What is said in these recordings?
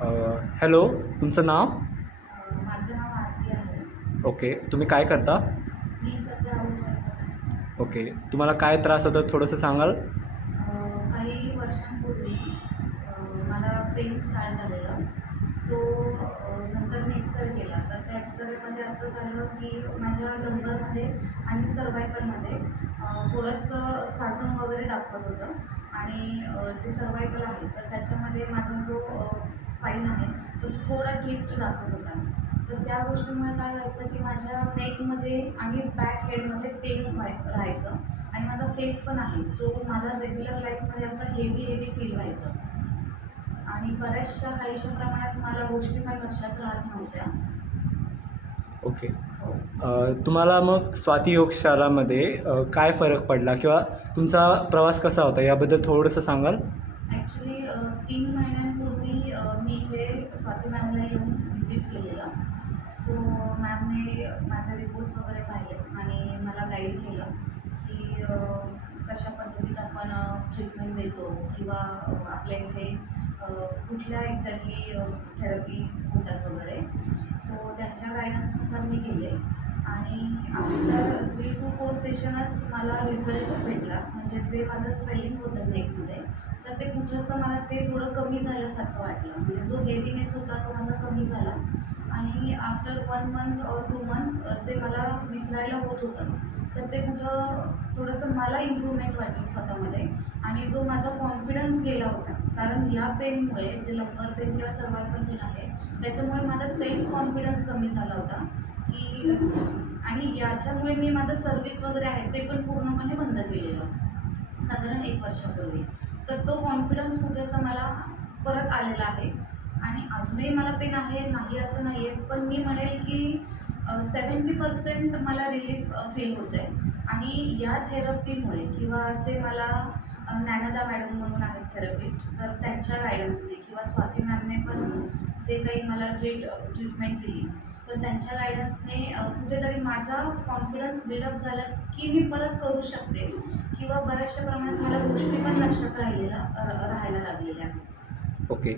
Hello, तुमचं नाव? माझं नाव आरती आहे. ओके. तुम्ही काय करता? मी सध्या हाऊसवाईफच आहे. ओके. तुम्हाला काय त्रास होतो थोडंसं सांगाल? काही वर्षांपूर्वी मला पेन स्टार्ट झालेलं. सो नंतर मी एक्सरे केला. तर त्या एक्सरेमध्ये असं झालं की माझ्या लंबरमध्ये आणि सर्व्हायकलमध्ये थोडंसं स्पाझम वगैरे दाखवत होतं आणि जे सर्व्हायकल आहे तर त्याच्यामध्ये माझा जो स्पाईन आहे तो थोडा ट्विस्ट दाखवत होता. तर त्या गोष्टीमुळे काय व्हायचं की माझ्या नेकमध्ये आणि बॅक हेडमध्ये पेन राहायचं आणि माझा फेस पण आहे जो मला रेग्युलर लाईफमध्ये असं हेवी फील व्हायचं आणि बऱ्याचशा काहीशा प्रमाणात मला गोष्टी पण लक्षात राहत नव्हत्या. ओके. हो. तुम्हाला मग स्वाती योगशाळामध्ये काय फरक पडला किंवा तुमचा प्रवास कसा होता याबद्दल थोडंसं सांगाल? ॲक्च्युली 3 महिन्यांपूर्वी मी इथे स्वाती मॅमला येऊन व्हिजिट केलेलं. सो मॅमने माझे रिपोर्ट्स वगैरे पाहिले आणि मला गाईड केलं की कशा पद्धतीत आपण ट्रीटमेंट देतो किंवा आपल्या इथे कुठल्या एक्झॅक्टली थेरपी होतात वगैरे. सो त्यांच्या गायडन्सनुसार मी गेले आणि आफ्टर 3 to 4 सेशनच मला रिझल्ट भेटला. म्हणजे जे माझं स्वेलिंग होतं नेकमध्ये तर ते कुठंसं मला ते थोडं कमी झाल्यासारखं वाटलं. म्हणजे जो हेवीनेस होता तो माझा कमी झाला आणि आफ्टर 1 मंथ और 2 मंथ जे मला विसरायला होत होतं तर ते कुठं थोडंसं मला इम्प्रूव्हमेंट वाटली स्वतःमध्ये आणि जो माझा कॉन्फिडन्स गेला होता. कारण या पेनमुळे जे लंबर पेन किंवा सर्व्हायकल पेन आहे त्याच्यामुळे माझा सेल्फ कॉन्फिडन्स कमी झाला होता की आणि याच्यामुळे मी माझं सर्व्हिस वगैरे आहे ते पण पूर्णपणे बंद केलेलं साधारण 1 वर्षापूर्वी. तर तो कॉन्फिडन्स कुठेसा मला परत आलेला आहे आणि अजूनही मला पेन आहे, नाही असं नाही आहे. पण मी म्हणेल की 70% मला रिलीफ फील होतं आहे आणि या थेरपीमुळे किंवा जे मला ज्ञानदा मॅडम म्हणून आहेत थेरपिस्ट तर त्यांच्या गायडन्सने किंवा स्वाती मॅमने पण जे काही मला ट्रीटमेंट दिली तर त्यांच्या गायडन्सने कुठेतरी माझा कॉन्फिडन्स बिल्डअप झाला की मी परत करू शकते किंवा बऱ्याचशा प्रमाणात मला गोष्टी पण लक्षात राहायला लागलेल्या आहेत. ओके.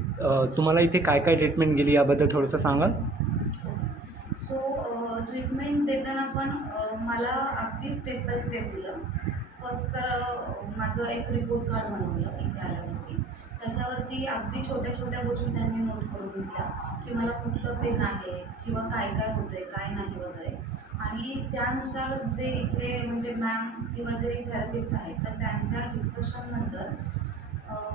तुम्हाला इथे काय काय ट्रीटमेंट गेली याबद्दल थोडंसं सांगाल? सो ट्रीटमेंट देताना पण मला अगदी स्टेप बाय स्टेप दिलं. फर्स्ट तर माझं एक रिपोर्ट कार्ड बनवलं इथे आल्यावरती. त्याच्यावरती अगदी छोट्या गोष्टी त्यांनी नोट करून घेतल्या की मला कुठलं पेन आहे किंवा काय काय होतं आहे, काय नाही वगैरे आणि त्यानुसार जे इथले म्हणजे मॅम किंवा जे थेरपिस्ट आहेत तर त्यांच्या डिस्कशननंतर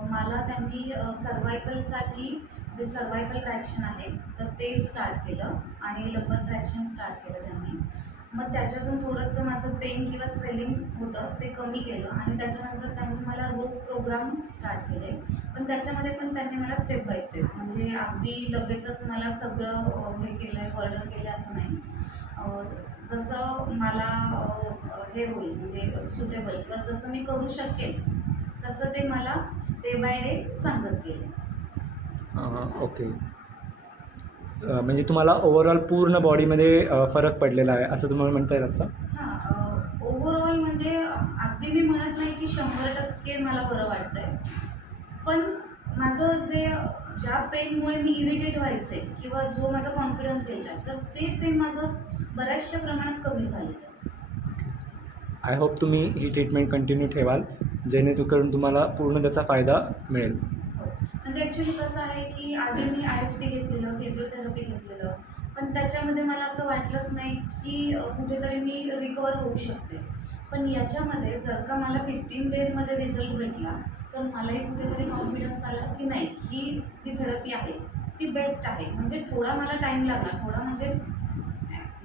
मला त्यांनी सर्व्हायकलसाठी जे सर्व्हायकल ट्रॅक्शन आहे तर ते स्टार्ट केलं आणि लंबर ट्रॅक्शन स्टार्ट केलं त्यांनी. मग त्याच्यातून थोडंसं माझं पेन किंवा स्वेलिंग होतं ते कमी केलं आणि त्याच्यानंतर त्यांनी मला रोप प्रोग्राम स्टार्ट केले. पण त्याच्यामध्ये पण त्यांनी मला स्टेप बाय स्टेप म्हणजे अगदी लगेचच मला सगळं हे केलं आहे, ऑर्डर केलं असं नाही. जसं मला हे होईल म्हणजे सुटेबल किंवा जसं मी करू शकेल तसं ते मला डे बाय डे सांगत गेले. ओके. म्हणजे तुम्हाला ओव्हरऑल पूर्ण बॉडीमध्ये फरक पडलेला आहे असं तुम्हाला म्हणता येईल आता? हां, ओव्हरऑल म्हणजे अगदी मी म्हणत नाही की 100% मला बरं वाटतंय. पण माझं जे ज्या पेनमुळे मी इरिटेट व्हायचे किंवा जो माझा कॉन्फिडन्स गेला तर ते पेन माझं बऱ्याचशा प्रमाणात कमी झालेलं आहे. आय होप तुम्ही ही ट्रीटमेंट कंटिन्यू ठेवाल जेणेकरून तुम्हाला पूर्ण त्याचा फायदा मिळेल. हो. म्हणजे ॲक्च्युली कसं आहे की आधी मी IFT घेतलेलं, फिजिओथेरपी घेतलेलं. पण त्याच्यामध्ये मला असं वाटलंच नाही की कुठेतरी मी रिकवर होऊ शकते. पण याच्यामध्ये जर का मला 15 डेजमध्ये रिझल्ट भेटला, तर मलाही कुठेतरी कॉन्फिडन्स आला की नाही, ही जी थेरपी आहे ती बेस्ट आहे. म्हणजे थोडा मला टाईम लागणार, थोडा म्हणजे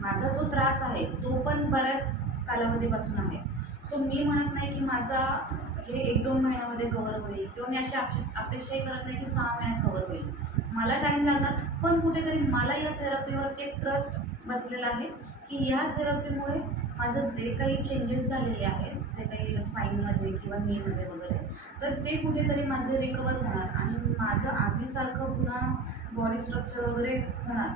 माझा जो त्रास आहे तो पण बऱ्याच कालावधीपासून आहे. सो मी म्हणत नाही की माझा हे 1-2 महिन्यामध्ये कव्हर होईल किंवा मी अशी अपेक्षाही करत नाही की 6 महिन्यात कव्हर होईल. मला टाईम लागणार, पण कुठेतरी मला या थेरपीवरती एक ट्रस्ट बसलेला आहे की या थेरपीमुळे माझं जे काही चेंजेस झालेले आहेत, जे काही स्पाईनमध्ये किंवा नीमध्ये वगैरे, तर ते कुठेतरी माझे रिकवर होणार आणि माझं आधीसारखं पुन्हा बॉडी स्ट्रक्चर वगैरे होणार,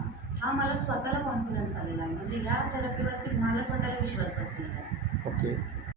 हा मला स्वतःला कॉन्फिडन्स आलेला आहे. म्हणजे या थेरपीवरती मला स्वतःला विश्वास बसलेला आहे. ओके.